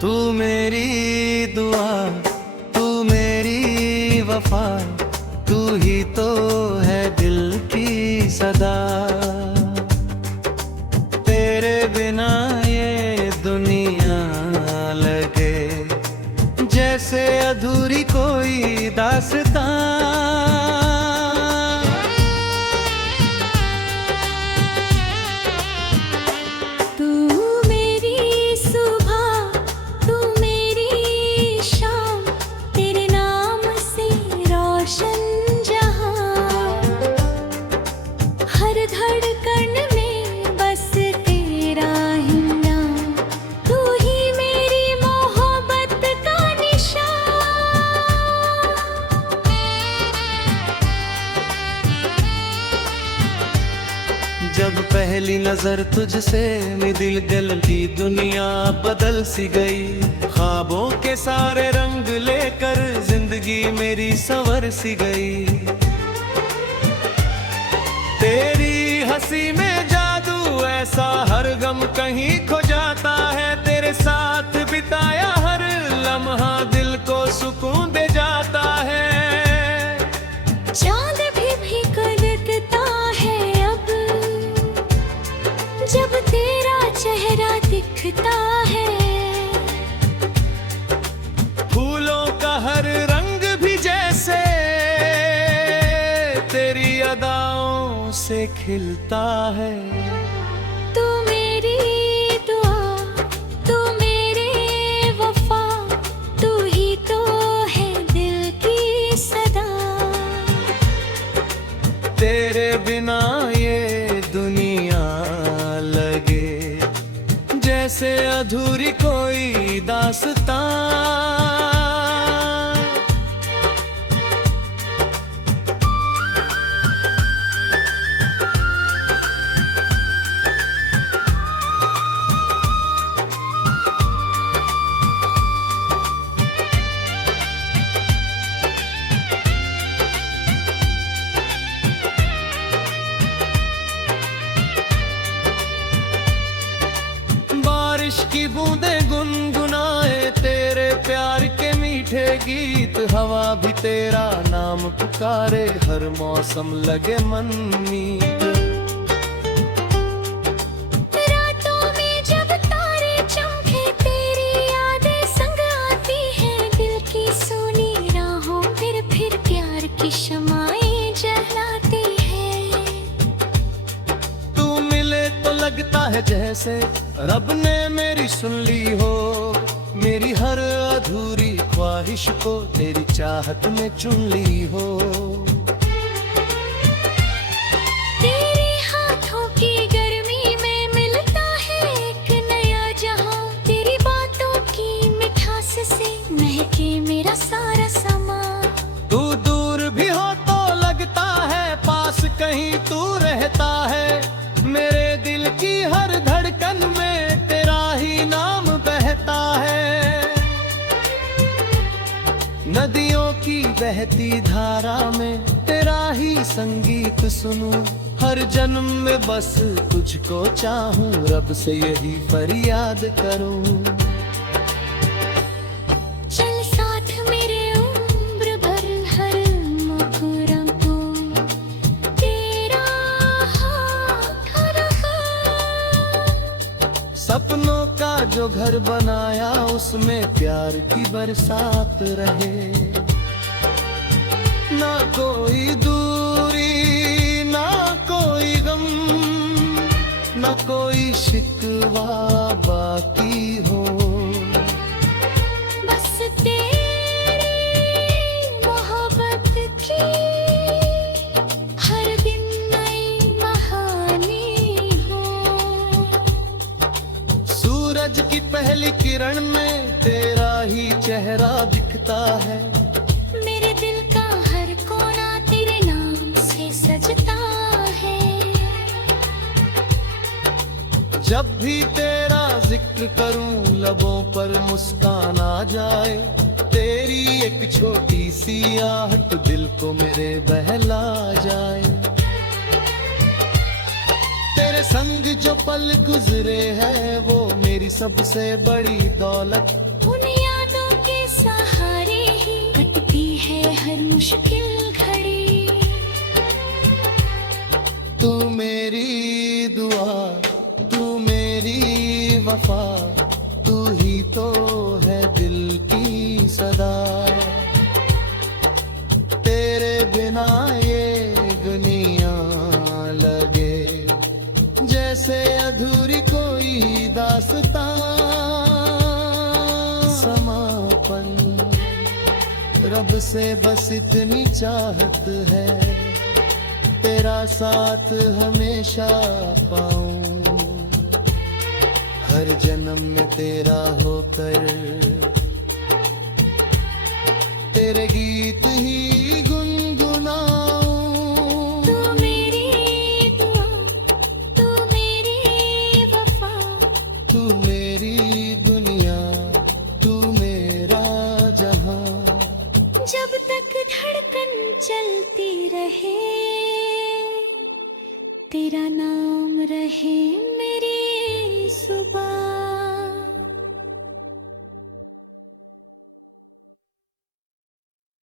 तू मेरी दुआ, तू मेरी वफा, तू ही तो है दिल की सदा। तेरे बिना ये दुनिया लगे जैसे अधूरी कोई दास्तां। जब पहली नजर तुझसे मेरी दिल दिल की दुनिया बदल सी गई। ख्वाबों के सारे रंग लेकर जिंदगी मेरी संवर सी गई। तेरी हंसी में जादू ऐसा, हर गम कहीं खो जाता है। तेरे साथ बिताया हर लम्हा दिल को सुकून दे जाता है। चांद भी कलकता है अब जब तेरा चेहरा दिखता है। फूलों का हर रंग भी जैसे तेरी अदाओं से खिलता है। तू मेरी दुआ, तू मेरे वफा, तू ही तो है दिल की सदा। तेरे बिना ये दुनिया लगे जैसे अधूरी कोई दास्तां। बारिश की बूंदें गुनगुनाए तेरे प्यार के मीठे गीत। हवा भी तेरा नाम पुकारे, हर मौसम लगे मनमीत। रातों में जब तारे चमके तेरी यादें संग आती हैं। दिल की सुनी राहों फिर प्यार की शमाएं जलाती है। तू मिले तो लगता है जैसे रब ने मेरी सुन ली हो। मेरी हर अधूरी ख्वाहिश को तेरी चाहत में चुन ली हो। तेरे हाथों की गर्मी में मिलता है एक नया जहां। तेरी बातों की मिठास से महके मेरा सारा समा। तू दूर भी हो तो लगता है पास, कहीं तू रहता है। मेरे दिल की हर धड़कन में तेरा ही नाम बहता है। नदियों की बहती धारा में तेरा ही संगीत सुनूं। हर जन्म में बस तुझको चाहूं, रब से यही फरियाद करूं। चल साथ मेरे उम्र भर हर मुकरम को तेरा हाथ रखा। सपनों का जो घर बनाया उसमें प्यार की बरसात रहे। ना कोई दूरी, ना कोई गम, ना कोई शिकवा बाकी हो। बस तेरी मोहब्बत की हर दिन नई कहानी हो। सूरज की पहली किरण में तेरा ही चेहरा दिखता है। मेरे दिल का हर कोना तेरे नाम से सजता है। जब भी तेरा जिक्र करूं लबों पर मुस्कान आ जाए। तेरी एक छोटी सी आहट दिल को मेरे बहला जाए। संग जो पल गुजरे हैं वो मेरी सबसे बड़ी दौलत। उन यादों के सहारे ही कटती है हर मुश्किल घड़ी। तू मेरी दुआ, तू मेरी वफा, तू ही तो है दिल की सदा। तेरे बिना ये दुनिया लगे जैसे अधूरी कोई दास्तां। समापन रब से बस इतनी चाहत है, तेरा साथ हमेशा पाऊं। हर जन्म में तेरा होकर तेरे गीत ही गुनगुनाऊं। तू मेरी दुआ, तू मेरी वफा, तू मेरी दुनिया, तू मेरा जहां। जब तक धड़कन चलती रहे तेरा नाम रहे मेरी सुबह।